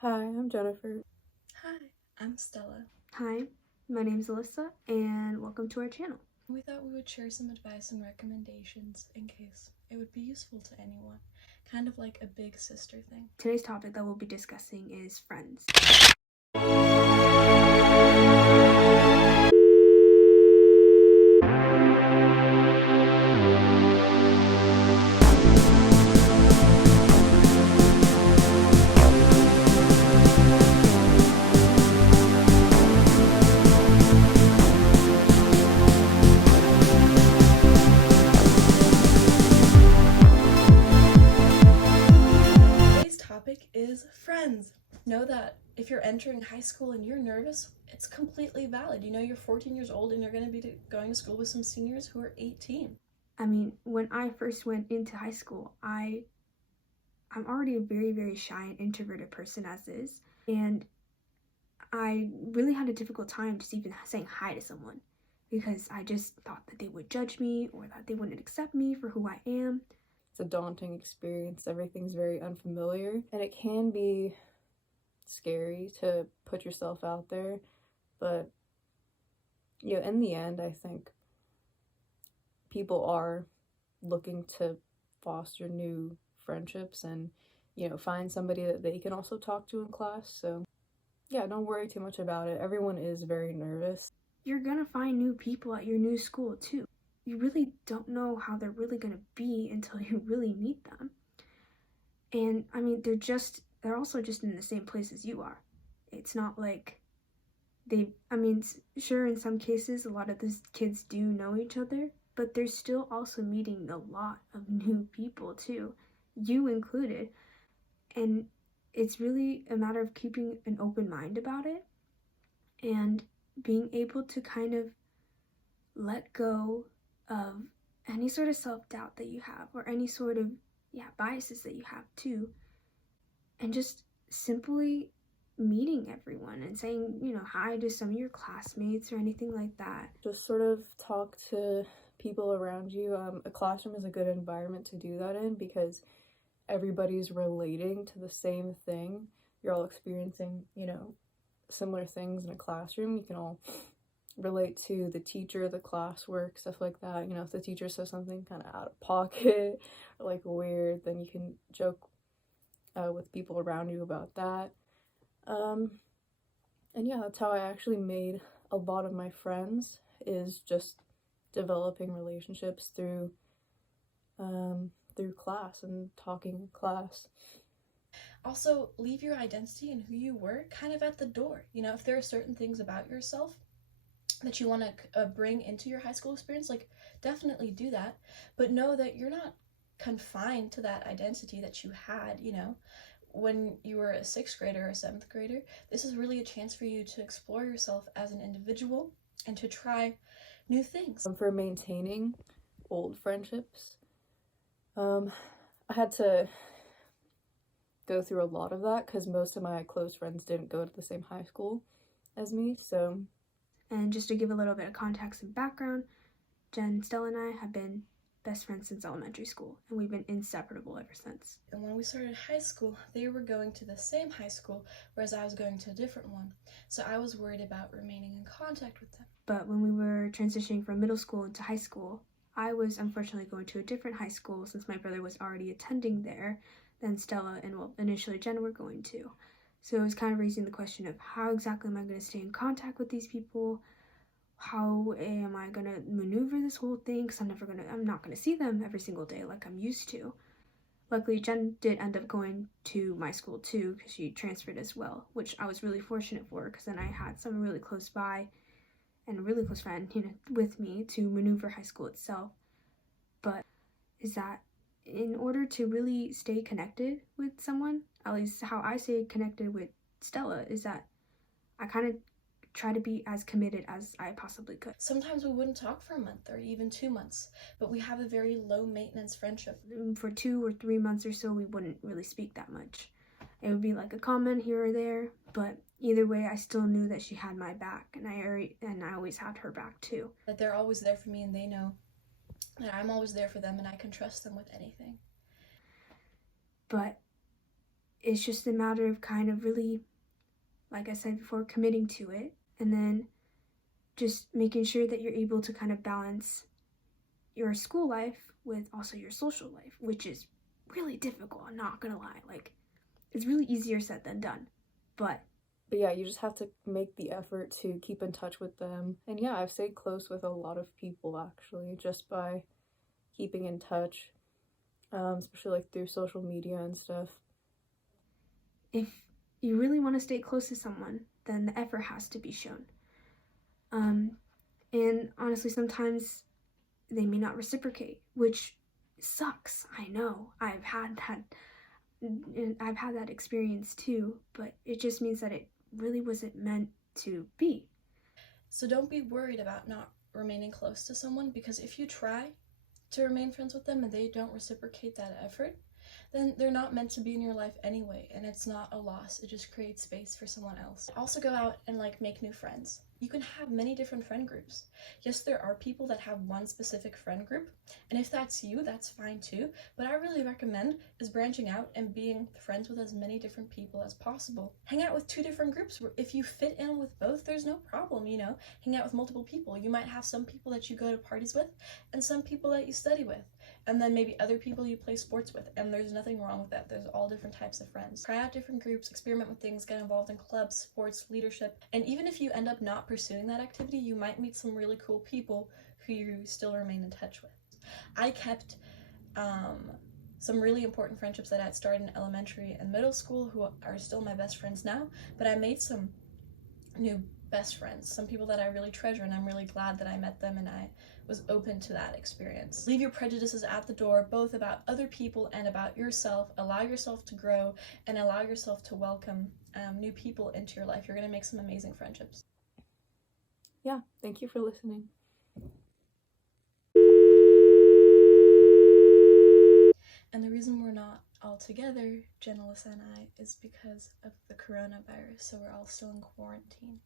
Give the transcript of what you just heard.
Hi, I'm Jennifer. Hi, I'm Stella. Hi, my name's Alyssa, and welcome to our channel. We thought we would share some advice and recommendations in case it would be useful to anyone, kind of like a big sister thing. Today's topic that we'll be discussing is friends. Today's topic is friends. Know that if you're entering high school and you're nervous, it's completely valid. You know, you're 14 years old and you're going to be going to school with some seniors who are 18. I mean, when I first went into high school, I'm already a very, very shy and introverted person as is, and I really had a difficult time just even saying hi to someone because I just thought that they would judge me or that they wouldn't accept me for who I am. It's a daunting experience. Everything's very unfamiliar, and it can be scary to put yourself out there. But, in the end, I think people are looking to foster new friendships and, find somebody that they can also talk to in class. So, yeah, don't worry too much about it. Everyone is very nervous. You're gonna find new people at your new school too. You really don't know how they're really gonna be until you really meet them. And I mean, they're also just in the same place as you are. It's not like sure, in some cases, a lot of these kids do know each other, but they're still also meeting a lot of new people too, you included. And it's really a matter of keeping an open mind about it and being able to kind of let go of any sort of self-doubt that you have or any sort of biases that you have too, and just simply meeting everyone and saying, hi to some of your classmates or anything like that. Just sort of talk to people around you. A classroom is a good environment to do that in because everybody's relating to the same thing. You're all experiencing, similar things in a classroom. You can all relate to the teacher, the classwork, stuff like that. If the teacher says something kind of out of pocket or like weird, then you can joke with people around you about that. And yeah, that's how I actually made a lot of my friends, is just developing relationships through class and talking in class. Also, leave your identity and who you were kind of at the door. You know, if there are certain things about yourself that you want to bring into your high school experience, like definitely do that, but know that you're not confined to that identity that you had, when you were a sixth grader or a seventh grader. This is really a chance for you to explore yourself as an individual and to try new things. For maintaining old friendships, I had to go through a lot of that because most of my close friends didn't go to the same high school as me, so. And just to give a little bit of context and background, Jen, Stella, and I have been best friends since elementary school, and we've been inseparable ever since. And when we started high school, they were going to the same high school, whereas I was going to a different one. So I was worried about remaining in contact with them. But when we were transitioning from middle school into high school, I was unfortunately going to a different high school since my brother was already attending there than Stella and, well, initially Jen were going to. So it was kind of raising the question of how exactly am I going to stay in contact with these people? How am I going to maneuver this whole thing? Because I'm not going to see them every single day like I'm used to. Luckily, Jen did end up going to my school too because she transferred as well, which I was really fortunate for because then I had someone really close by and a really close friend, with me to maneuver high school itself. But is that in order to really stay connected with someone, at least how I stay connected with Stella, is that I kind of try to be as committed as I possibly could. Sometimes we wouldn't talk for a month or even 2 months, but we have a very low maintenance friendship. For 2 or 3 months or so, we wouldn't really speak that much. It would be like a comment here or there, but either way, I still knew that she had my back, and I always had her back too. That they're always there for me, and they know that I'm always there for them, and I can trust them with anything. But it's just a matter of kind of really, like I said before, committing to it, and then just making sure that you're able to kind of balance your school life with also your social life, which is really difficult, I'm not gonna lie. Like, it's really easier said than done. But yeah, you just have to make the effort to keep in touch with them. And yeah, I've stayed close with a lot of people actually, just by keeping in touch, especially like through social media and stuff. if you really want to stay close to someone, then the effort has to be shown. And honestly, sometimes they may not reciprocate, which sucks. I know. I've had that experience too, but it just means that it really wasn't meant to be. So don't be worried about not remaining close to someone, because if you try to remain friends with them and they don't reciprocate that effort, then they're not meant to be in your life anyway, and it's not a loss. It just creates space for someone else. Also go out and make new friends. You can have many different friend groups. Yes, there are people that have one specific friend group, and if that's you, that's fine too. What I really recommend is branching out and being friends with as many different people as possible. Hang out with 2 different groups. If you fit in with both, there's no problem, hang out with multiple people. You might have some people that you go to parties with and some people that you study with, and then maybe other people you play sports with, and there's nothing wrong with that. There's all different types of friends. Try out different groups, experiment with things, get involved in clubs, sports, leadership, and even if you end up not pursuing that activity, you might meet some really cool people who you still remain in touch with. I kept some really important friendships that I had started in elementary and middle school who are still my best friends now, but I made some new best friends, some people that I really treasure, and I'm really glad that I met them and I was open to that experience. Leave your prejudices at the door, both about other people and about yourself. Allow yourself to grow and allow yourself to welcome new people into your life. You're going to make some amazing friendships. Yeah, thank you for listening. And the reason we're not all together, Jenna, Alyssa, and I, is because of the coronavirus, so we're all still in quarantine.